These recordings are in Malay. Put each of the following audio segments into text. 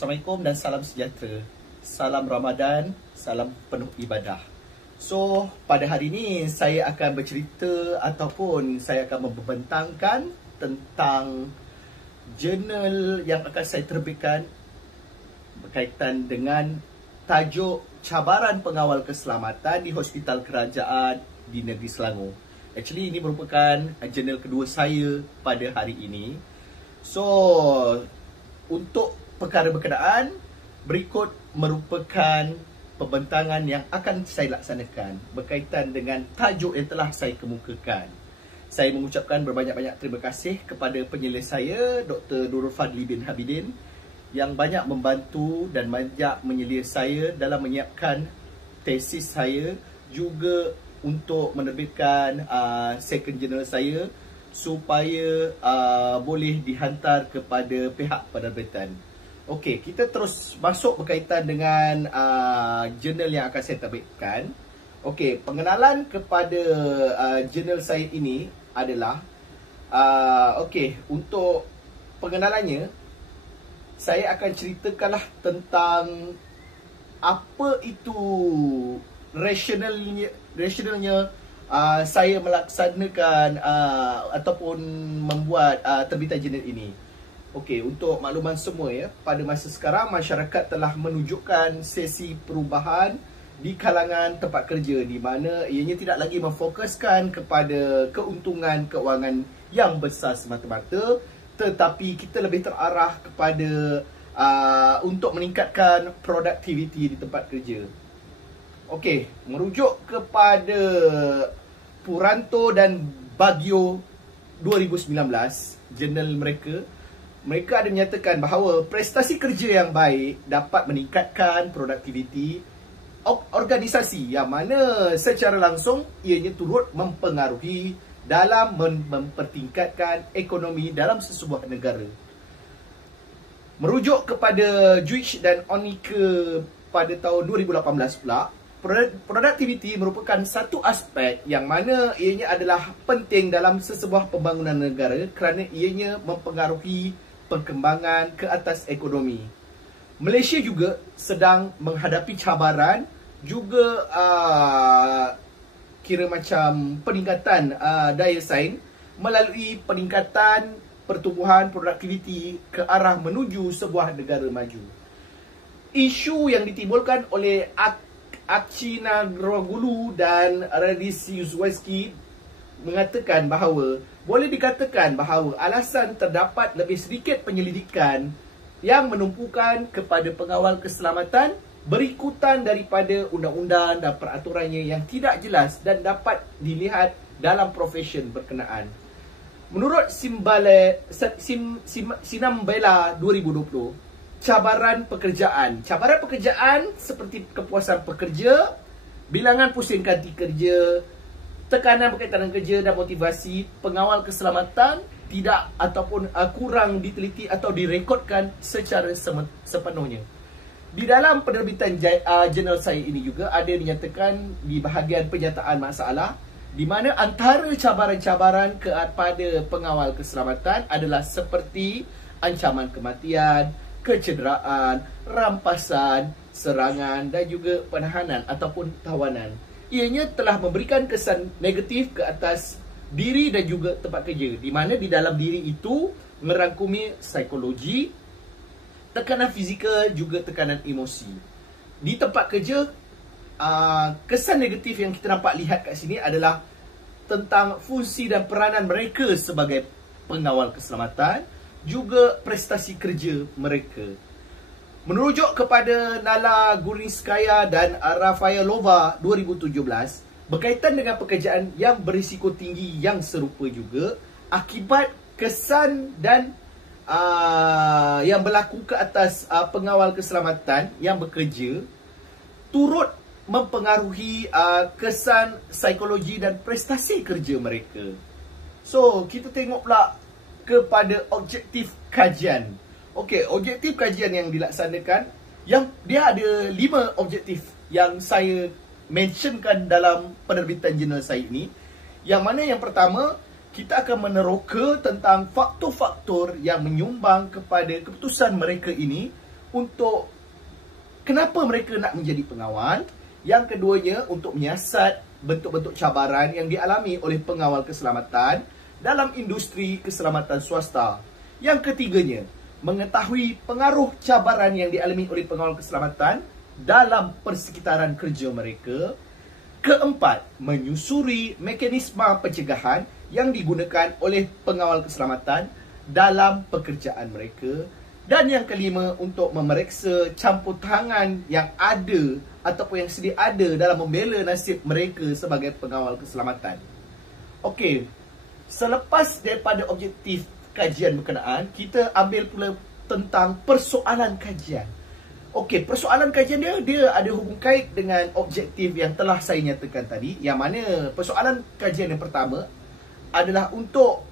Assalamualaikum dan salam sejahtera. Salam Ramadan, salam penuh ibadah. So, pada hari ini saya akan bercerita ataupun saya akan membentangkan tentang jurnal yang akan saya terbitkan berkaitan dengan tajuk Cabaran Pengawal Keselamatan di Hospital Kerajaan di Negeri Selangor. Actually, ini merupakan jurnal kedua saya pada hari ini. So, untuk perkara berkenaan, berikut merupakan pembentangan yang akan saya laksanakan berkaitan dengan tajuk yang telah saya kemukakan. Saya mengucapkan berbanyak-banyak terima kasih kepada penyelidik saya, Dr. Nurul Fadli bin Habibin, yang banyak membantu dan banyak menyelidik saya dalam menyiapkan tesis saya, juga untuk menerbitkan second journal saya supaya boleh dihantar kepada pihak penerbitan. Okey, kita terus masuk berkaitan dengan jurnal yang akan saya terbitkan. Okey, pengenalan kepada jurnal saya ini adalah okey, untuk pengenalannya saya akan ceritakanlah tentang apa itu rasionalnya saya melaksanakan ataupun membuat terbitan jurnal ini. Okey, untuk makluman semua ya, pada masa sekarang masyarakat telah menunjukkan sesi perubahan di kalangan tempat kerja, di mana ianya tidak lagi memfokuskan kepada keuntungan keuangan yang besar semata-mata, tetapi kita lebih terarah kepada untuk meningkatkan produktiviti di tempat kerja. Okey, merujuk kepada Puranto dan Baggio 2019, jurnal mereka ada menyatakan bahawa prestasi kerja yang baik dapat meningkatkan produktiviti organisasi, yang mana secara langsung ianya turut mempengaruhi dalam mempertingkatkan ekonomi dalam sesebuah negara. Merujuk kepada Juich dan Onicke pada tahun 2018 pula, produktiviti merupakan satu aspek yang mana ianya adalah penting dalam sesebuah pembangunan negara kerana ianya mempengaruhi perkembangan ke atas ekonomi. Malaysia juga sedang menghadapi cabaran juga kira macam peningkatan daya saing melalui peningkatan pertumbuhan produktiviti ke arah menuju sebuah negara maju. Isu yang ditimbulkan oleh Acinagroglu dan Radisiuszewski mengatakan bahawa boleh dikatakan bahawa alasan terdapat lebih sedikit penyelidikan yang menumpukan kepada pengawal keselamatan berikutan daripada undang-undang dan peraturannya yang tidak jelas dan dapat dilihat dalam profesion berkenaan. Menurut Sinambela 2020, cabaran pekerjaan seperti kepuasan pekerja, bilangan pusing ganti kerja, tekanan berkaitan dengan kerja dan motivasi pengawal keselamatan tidak ataupun kurang diteliti atau direkodkan secara sepenuhnya. Di dalam penerbitan jurnal saya ini juga ada dinyatakan di bahagian penyataan masalah, di mana antara cabaran-cabaran kepada pengawal keselamatan adalah seperti ancaman kematian, kecederaan, rampasan, serangan dan juga penahanan ataupun tawanan. Ianya telah memberikan kesan negatif ke atas diri dan juga tempat kerja, di mana di dalam diri itu merangkumi psikologi, tekanan fizikal juga tekanan emosi. Di tempat kerja, kesan negatif yang kita nampak lihat kat sini adalah tentang fungsi dan peranan mereka sebagai pengawal keselamatan, juga prestasi kerja mereka. Merujuk kepada Nala Gurinskaya dan Rafaelova 2017, berkaitan dengan pekerjaan yang berisiko tinggi yang serupa juga, akibat kesan dan yang berlaku ke atas pengawal keselamatan yang bekerja turut mempengaruhi kesan psikologi dan prestasi kerja mereka. So, kita tengok pula kepada objektif kajian. Okey, objektif kajian yang dilaksanakan, yang dia ada 5 objektif yang saya mentionkan dalam penerbitan jurnal saya ini. Yang mana yang pertama, kita akan meneroka tentang faktor-faktor yang menyumbang kepada keputusan mereka ini untuk kenapa mereka nak menjadi pengawal. Yang keduanya, untuk menyiasat bentuk-bentuk cabaran yang dialami oleh pengawal keselamatan dalam industri keselamatan swasta. Yang ketiganya, mengetahui pengaruh cabaran yang dialami oleh pengawal keselamatan dalam persekitaran kerja mereka. Keempat, menyusuri mekanisme pencegahan yang digunakan oleh pengawal keselamatan dalam pekerjaan mereka. Dan yang kelima, untuk memeriksa campur tangan yang ada ataupun yang sedia ada dalam membela nasib mereka sebagai pengawal keselamatan. Okey, selepas daripada objektif kajian berkenaan, kita ambil pula tentang persoalan kajian. Okey, persoalan kajian dia ada hubung kait dengan objektif yang telah saya nyatakan tadi, yang mana persoalan kajian yang pertama adalah untuk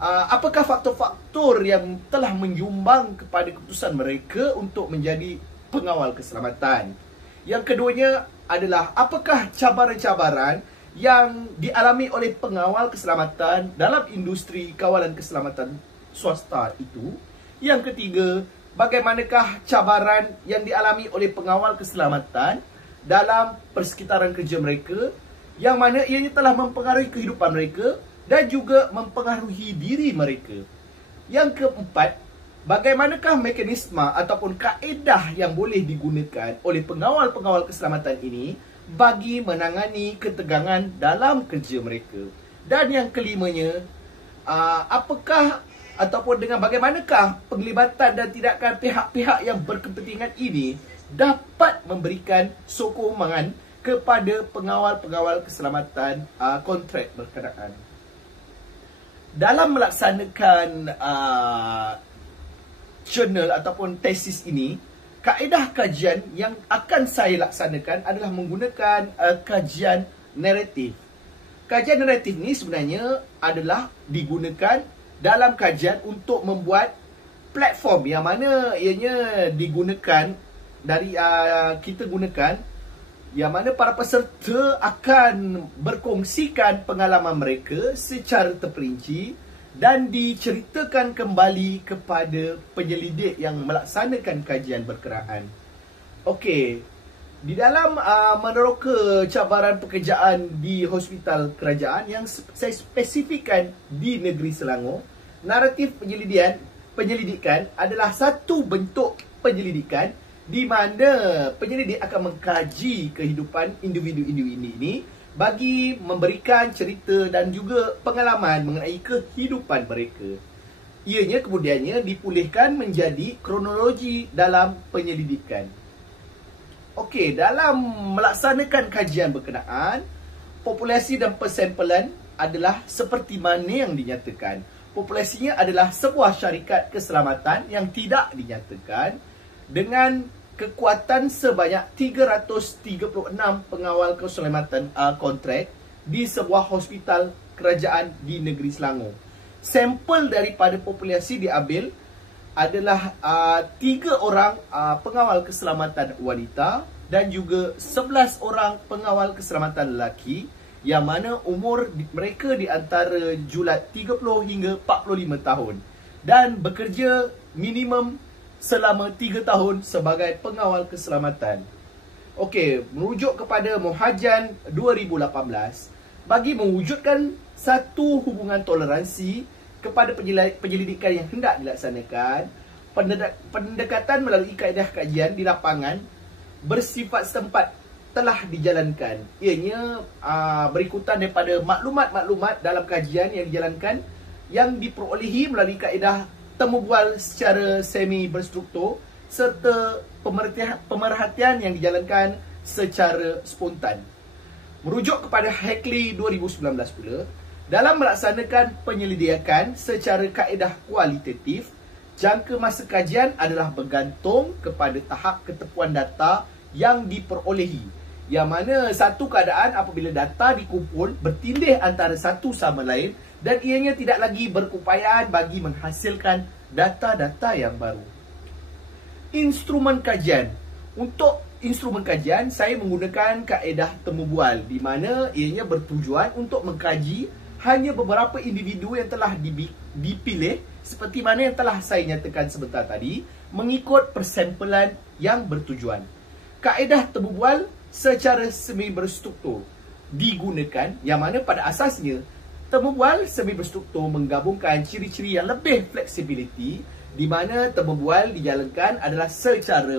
apakah faktor-faktor yang telah menyumbang kepada keputusan mereka untuk menjadi pengawal keselamatan. Yang keduanya adalah apakah cabaran-cabaran yang dialami oleh pengawal keselamatan dalam industri kawalan keselamatan swasta itu. Yang ketiga, bagaimanakah cabaran yang dialami oleh pengawal keselamatan dalam persekitaran kerja mereka, yang mana ianya telah mempengaruhi kehidupan mereka dan juga mempengaruhi diri mereka. Yang keempat, bagaimanakah mekanisme ataupun kaedah yang boleh digunakan oleh pengawal-pengawal keselamatan ini bagi menangani ketegangan dalam kerja mereka. Dan yang kelimanya, apakah ataupun dengan bagaimanakah penglibatan dan tindakan pihak-pihak yang berkepentingan ini dapat memberikan sokongan kepada pengawal-pengawal keselamatan kontrak berkenaan. Dalam melaksanakan jurnal ataupun tesis ini, kaedah kajian yang akan saya laksanakan adalah menggunakan kajian naratif. Kajian naratif ni sebenarnya adalah digunakan dalam kajian untuk membuat platform yang mana ianya digunakan dari kita gunakan, yang mana para peserta akan berkongsikan pengalaman mereka secara terperinci dan diceritakan kembali kepada penyelidik yang melaksanakan kajian berkenaan. Okey, di dalam meneroka cabaran pekerjaan di hospital kerajaan yang saya spesifikkan di negeri Selangor, naratif penyelidikan adalah satu bentuk penyelidikan di mana penyelidik akan mengkaji kehidupan individu-individu ini bagi memberikan cerita dan juga pengalaman mengenai kehidupan mereka. Ianya kemudiannya dipulihkan menjadi kronologi dalam penyelidikan. Okey, dalam melaksanakan kajian berkenaan, populasi dan persampulan adalah seperti mana yang dinyatakan. Populasinya adalah sebuah syarikat keselamatan yang tidak dinyatakan dengan kekuatan sebanyak 336 pengawal keselamatan kontrak di sebuah hospital kerajaan di negeri Selangor. Sampel daripada populasi diambil adalah 3 orang pengawal keselamatan wanita dan juga 11 orang pengawal keselamatan lelaki, yang mana umur mereka di antara julat 30 hingga 45 tahun dan bekerja minimum selama 3 tahun sebagai pengawal keselamatan. Okey, merujuk kepada Muhajjan 2018, bagi mewujudkan satu hubungan toleransi kepada penyelidikan yang hendak dilaksanakan, pendekatan melalui kaedah kajian di lapangan bersifat setempat telah dijalankan. Ianya berikutan daripada maklumat-maklumat dalam kajian yang dijalankan yang diperolehi melalui kaedah temu bual secara semi berstruktur serta pemerhatian yang dijalankan secara spontan. Merujuk kepada Hackley 2019 pula, dalam melaksanakan penyelidikan secara kaedah kualitatif, jangka masa kajian adalah bergantung kepada tahap ketepuan data yang diperolehi, yang mana satu keadaan apabila data dikumpul bertindih antara satu sama lain dan ianya tidak lagi berupayaan bagi menghasilkan data-data yang baru. Instrumen kajian. Untuk instrumen kajian, saya menggunakan kaedah temu bual, di mana ianya bertujuan untuk mengkaji hanya beberapa individu yang telah dipilih seperti mana yang telah saya nyatakan sebentar tadi, mengikut persampelan yang bertujuan. Kaedah temu bual secara semi berstruktur digunakan, yang mana pada asasnya temu bual semi berstruktur menggabungkan ciri-ciri yang lebih flexibility, di mana temu bual dijalankan adalah secara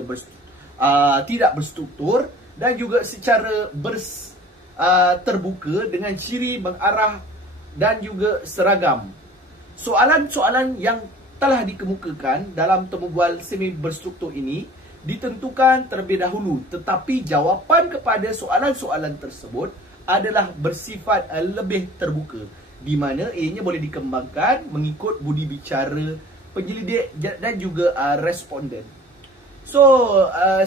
tidak berstruktur dan juga secara terbuka dengan ciri mengarah dan juga seragam. Soalan-soalan yang telah dikemukakan dalam temu bual semi berstruktur ini ditentukan terlebih dahulu, tetapi jawapan kepada soalan-soalan tersebut adalah bersifat lebih terbuka, di mana ianya boleh dikembangkan mengikut budi bicara penyelidik dan juga responden. So,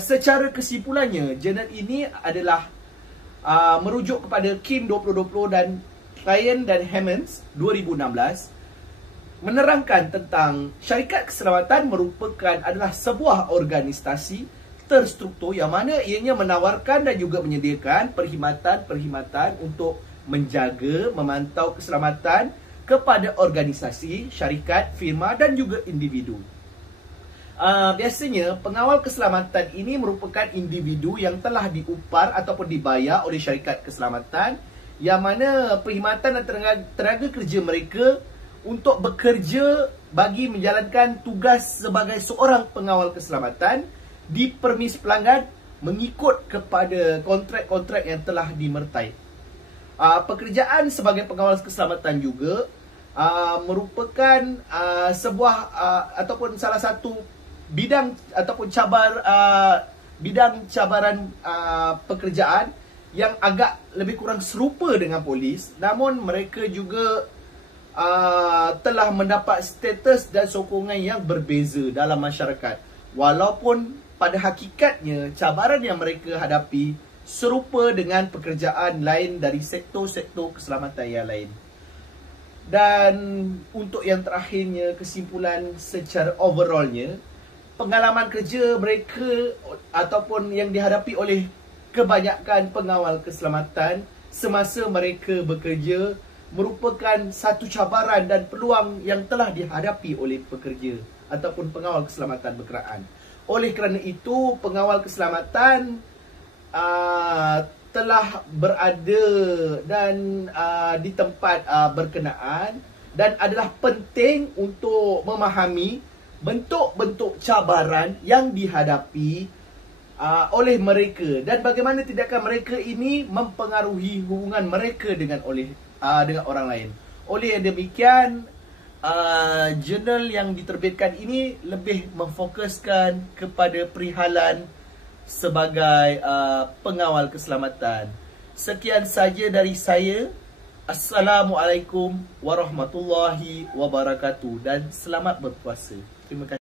secara kesimpulannya, jurnal ini adalah merujuk kepada Kim 2020 dan Ryan dan Hammonds 2016, menerangkan tentang syarikat keselamatan adalah sebuah organisasi terstruktur yang mana ianya menawarkan dan juga menyediakan perkhidmatan untuk menjaga, memantau keselamatan kepada organisasi, syarikat, firma dan juga individu. Biasanya pengawal keselamatan ini merupakan individu yang telah diupar ataupun dibayar oleh syarikat keselamatan, yang mana perkhidmatan dan tenaga kerja mereka untuk bekerja bagi menjalankan tugas sebagai seorang pengawal keselamatan di permis pelanggan mengikut kepada kontrak-kontrak yang telah dimertai. Pekerjaan sebagai pengawal keselamatan juga merupakan sebuah ataupun salah satu bidang ataupun bidang cabaran pekerjaan yang agak lebih kurang serupa dengan polis, namun mereka juga telah mendapat status dan sokongan yang berbeza dalam masyarakat, walaupun pada hakikatnya cabaran yang mereka hadapi serupa dengan pekerjaan lain dari sektor-sektor keselamatan yang lain. Dan untuk yang terakhirnya, kesimpulan secara overallnya, pengalaman kerja mereka ataupun yang dihadapi oleh kebanyakan pengawal keselamatan semasa mereka bekerja merupakan satu cabaran dan peluang yang telah dihadapi oleh pekerja ataupun pengawal keselamatan berkenaan. Oleh kerana itu, pengawal keselamatan telah berada dan di tempat berkenaan, dan adalah penting untuk memahami bentuk-bentuk cabaran yang dihadapi oleh mereka dan bagaimana tindakan mereka ini mempengaruhi hubungan mereka dengan orang lain. Oleh demikian, jurnal yang diterbitkan ini lebih memfokuskan kepada perihalan sebagai pengawal keselamatan. Sekian saja dari saya. Assalamualaikum warahmatullahi wabarakatuh dan selamat berpuasa. Terima kasih.